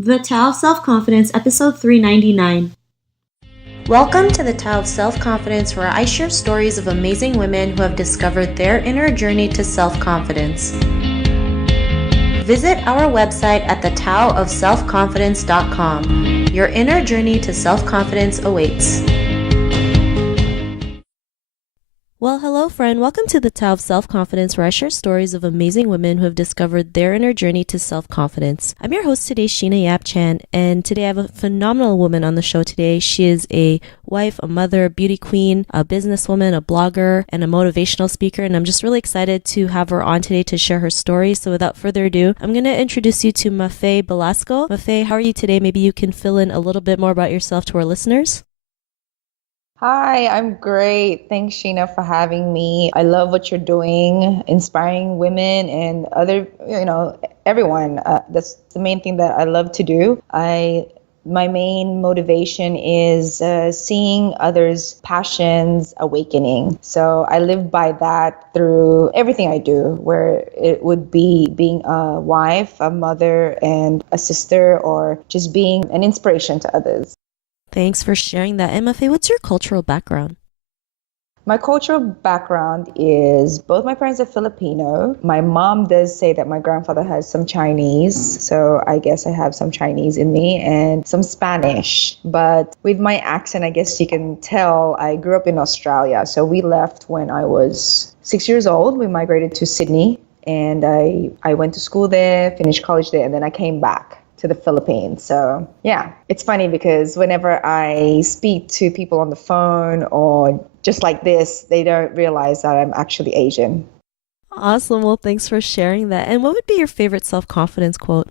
The Tao of Self-Confidence, episode 399. Welcome to the Tao of Self-Confidence, where I share stories of amazing women who have discovered their inner journey to self-confidence. Visit our website at thetaoofselfconfidence.com. Your inner journey to self-confidence awaits. Well, hello friend. Welcome to the Tao of Self-Confidence, where I share stories of amazing women who have discovered their inner journey to self-confidence. I'm your host today, Sheena Yap Chan, and today I have a phenomenal woman on the show today. She is a wife, a mother, a beauty queen, a businesswoman, a blogger, and a motivational speaker, and I'm just really excited to have her on today to share her story. So without further ado, I'm going to introduce you to Mafae Belasco. Mafae, how are you today? Maybe you can fill in a little bit more about yourself to our listeners. Hi, I'm great. Thanks, Sheena, for having me. I love what you're doing, inspiring women and everyone. That's the main thing that I love to do. My main motivation is seeing others' passions awakening. So I live by that through everything I do, where it would be being a wife, a mother, and a sister, or just being an inspiration to others. Thanks for sharing that. And Mafae, what's your cultural background? My cultural background is both my parents are Filipino. My mom does say that my grandfather has some Chinese, so I guess I have some Chinese in me and some Spanish. But with my accent, I guess you can tell I grew up in Australia. So we left when I was 6 years old. We migrated to Sydney, and I went to school there, finished college there, and then I came back to the Philippines. So yeah, it's funny because whenever I speak to people on the phone or just like this, they don't realize that I'm actually Asian. Awesome. Well, thanks for sharing that. And what would be your favorite self-confidence quote?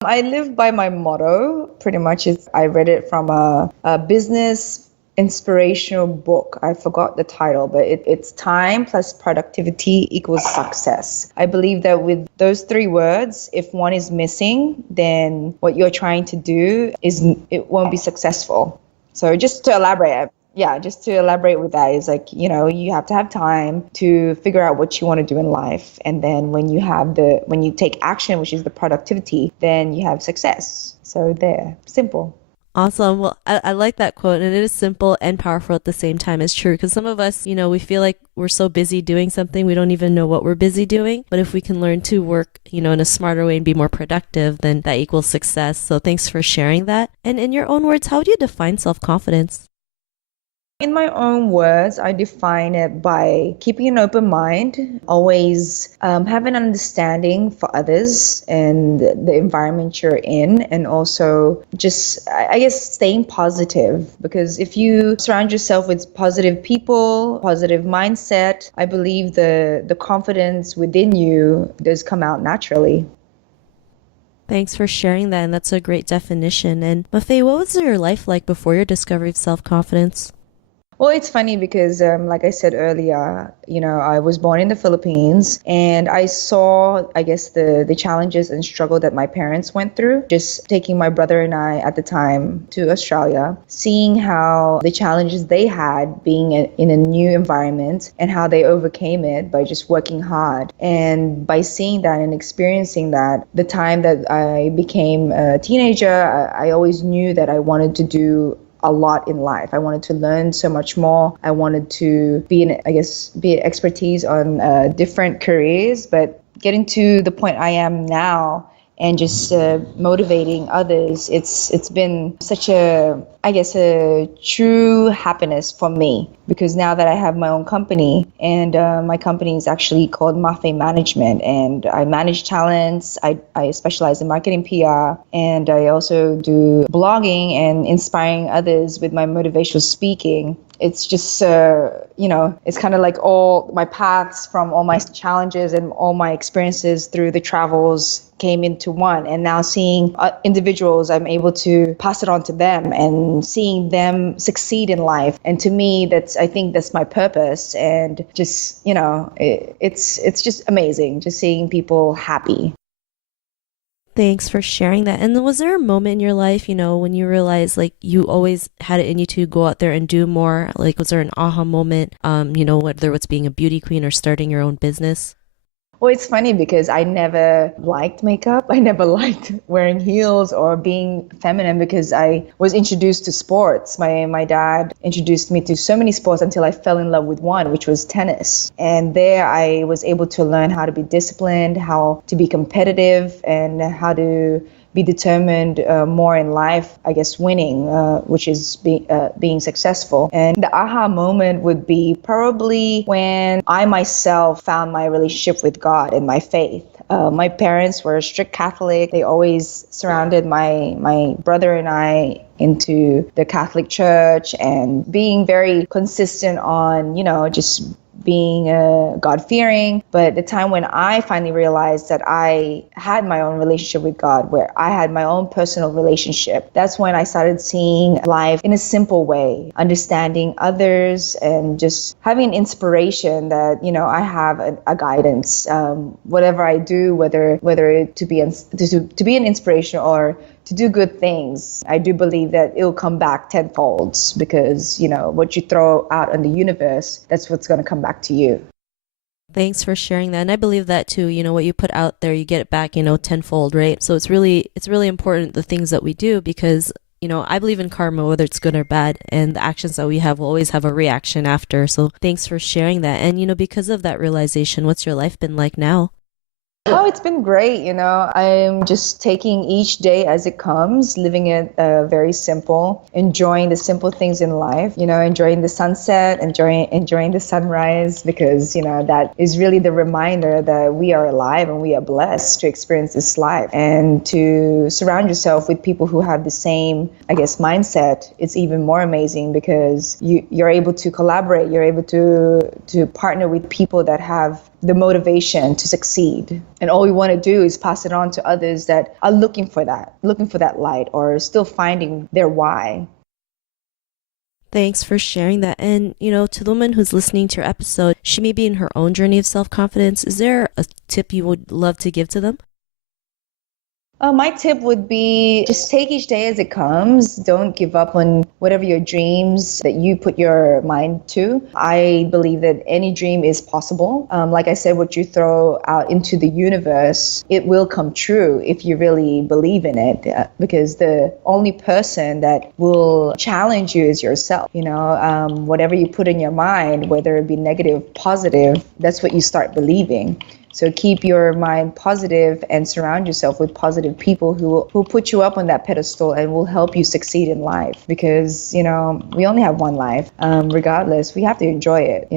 I live by my motto, pretty much. I read it from a business inspirational book. I forgot the title, but it's time plus productivity equals success. I believe that with those three words, if one is missing, then what you're trying to do it won't be successul. So just to elaborate with that is like, you have to have time to figure out what you want to do in life. And then when you take action, which is the productivity, then you have success. So there, simple. Awesome. Well, I like that quote, and it is simple and powerful at the same time. It's true, because some of us, we feel like we're so busy doing something, we don't even know what we're busy doing. But if we can learn to work, in a smarter way and be more productive, then that equals success. So thanks for sharing that. And in your own words, how do you define self-confidence? In my own words, I define it by keeping an open mind, always have an understanding for others and the environment you're in, and also just, I guess, staying positive. Because if you surround yourself with positive people, positive mindset, I believe the confidence within you does come out naturally. Thanks for sharing that, and that's a great definition. And Mafae, what was your life like before your discovery of self-confidence? Well, it's funny because, like I said earlier, I was born in the Philippines, and I saw, I guess, the challenges and struggle that my parents went through. Just taking my brother and I at the time to Australia, seeing how the challenges they had being in a new environment and how they overcame it by just working hard. And by seeing that and experiencing that, the time that I became a teenager, I always knew that I wanted to do a lot in life. I wanted to learn so much more. I wanted to be expertise on different careers, but getting to the point I am now and just motivating others, it's been such a true happiness for me, because now that I have my own company, and my company is actually called Mafae Management, and I manage talents, I specialize in marketing PR, and I also do blogging and inspiring others with my motivational speaking. It's just, it's kind of like all my paths from all my challenges and all my experiences through the travels came into one. And now seeing individuals, I'm able to pass it on to them and seeing them succeed in life. And to me, I think that's my purpose. And just, it's just amazing just seeing people happy. Thanks for sharing that. And was there a moment in your life, when you realized like you always had it in you to go out there and do more? Like, was there an aha moment, whether it's being a beauty queen or starting your own business? Well, it's funny because I never liked makeup. I never liked wearing heels or being feminine because I was introduced to sports. My dad introduced me to so many sports until I fell in love with one, which was tennis. And there I was able to learn how to be disciplined, how to be competitive, and how to be determined more in life, I guess, winning, which is being successful. And the aha moment would be probably when I myself found my relationship with God and my faith. My parents were strict Catholic. They always surrounded my brother and I into the Catholic Church and being very consistent on, just being God-fearing. But the time when I finally realized that I had my own relationship with God, where I had my own personal relationship, that's when I started seeing life in a simple way, understanding others and just having an inspiration that, I have a guidance. Whatever I do, whether to be an inspiration or to do good things, I do believe that it'll come back tenfold because, what you throw out in the universe, that's what's going to come back to you. Thanks for sharing that. And I believe that too, what you put out there, you get it back, tenfold, right? So it's really important, the things that we do, because I believe in karma, whether it's good or bad, and the actions that we have will always have a reaction after. So thanks for sharing that. And, because of that realization, what's your life been like now? Oh, it's been great. I'm just taking each day as it comes, living it very simple, enjoying the simple things in life, enjoying the sunset, enjoying the sunrise, because, that is really the reminder that we are alive and we are blessed to experience this life. And to surround yourself with people who have the same, I guess, mindset, it's even more amazing because you're able to collaborate, you're able to partner with people that have the motivation to succeed. And all we want to do is pass it on to others that are looking for that light or still finding their why. Thanks for sharing that. And, to the woman who's listening to your episode, she may be in her own journey of self-confidence. Is there a tip you would love to give to them? My tip would be just take each day as it comes. Don't give up on whatever your dreams that you put your mind to. I believe that any dream is possible. Like I said, what you throw out into the universe, it will come true if you really believe in it, because the only person that will challenge you is yourself. Whatever you put in your mind, whether it be negative, positive, that's what you start believing. So keep your mind positive and surround yourself with positive people who will put you up on that pedestal and will help you succeed in life. Because, we only have one life. Regardless, we have to enjoy it.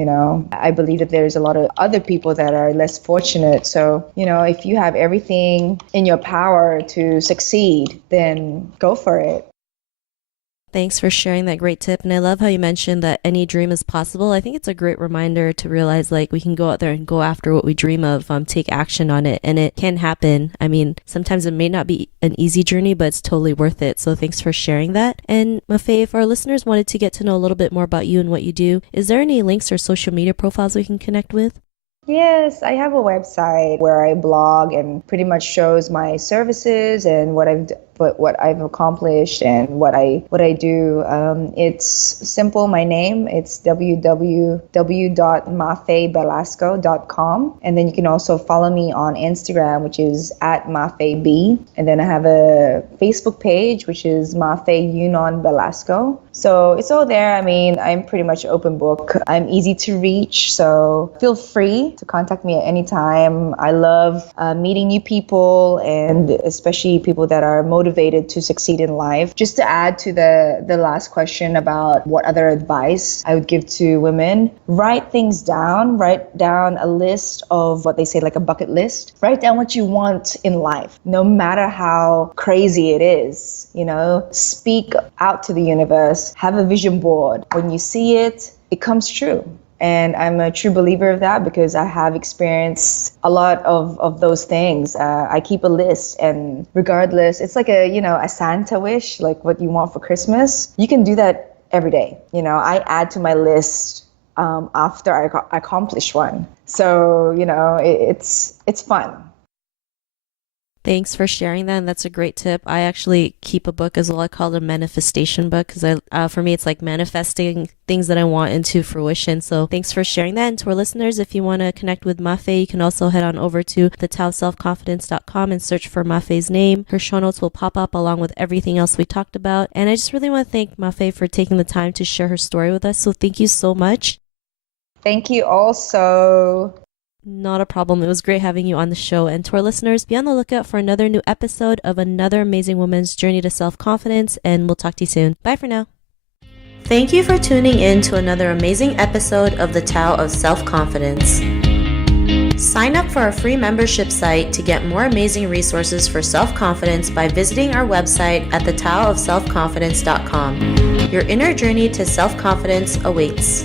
I believe that there's a lot of other people that are less fortunate. So, if you have everything in your power to succeed, then go for it. Thanks for sharing that great tip. And I love how you mentioned that any dream is possible. I think it's a great reminder to realize we can go out there and go after what we dream of, take action on it, and it can happen. I mean, sometimes it may not be an easy journey, but it's totally worth it. So thanks for sharing that. And Mafae, if our listeners wanted to get to know a little bit more about you and what you do, is there any links or social media profiles we can connect with? Yes, I have a website where I blog and pretty much shows my services and what I've accomplished and what I do. It's simple. My name, it's www.mafebelasco.com. And then you can also follow me on Instagram, which is @MafeB. And then I have a Facebook page, which is Mafae Belasco. So it's all there. I mean, I'm pretty much open book. I'm easy to reach. So feel free to contact me at any time. I love meeting new people, and especially people that are motivated to succeed in life. Just to add to the last question about what other advice I would give to women, write things down. Write down a list of what they say, like a bucket list. Write down what you want in life, no matter how crazy it is. Speak out to the universe. Have a vision board. When you see it, it comes true. And I'm a true believer of that because I have experienced a lot of those things. I keep a list, and regardless, it's like a Santa wish, like what you want for Christmas. You can do that every day. I add to my list after I accomplish one. So, it's fun. Thanks for sharing that. And that's a great tip. I actually keep a book as well. I call it a manifestation book because for me, it's like manifesting things that I want into fruition. So thanks for sharing that. And to our listeners, if you want to connect with Mafae, you can also head on over to thetowselfconfidence.com and search for Mafe's name. Her show notes will pop up along with everything else we talked about. And I just really want to thank Mafae for taking the time to share her story with us. So thank you so much. Thank you also. Not a problem. It was great having you on the show. And to our listeners, be on the lookout for another new episode of another amazing woman's journey to self-confidence. And we'll talk to you soon. Bye for now. Thank you for tuning in to another amazing episode of the Tao of Self-Confidence. Sign up for our free membership site to get more amazing resources for self-confidence by visiting our website at thetowofselfconfidence.com. Your inner journey to self-confidence awaits.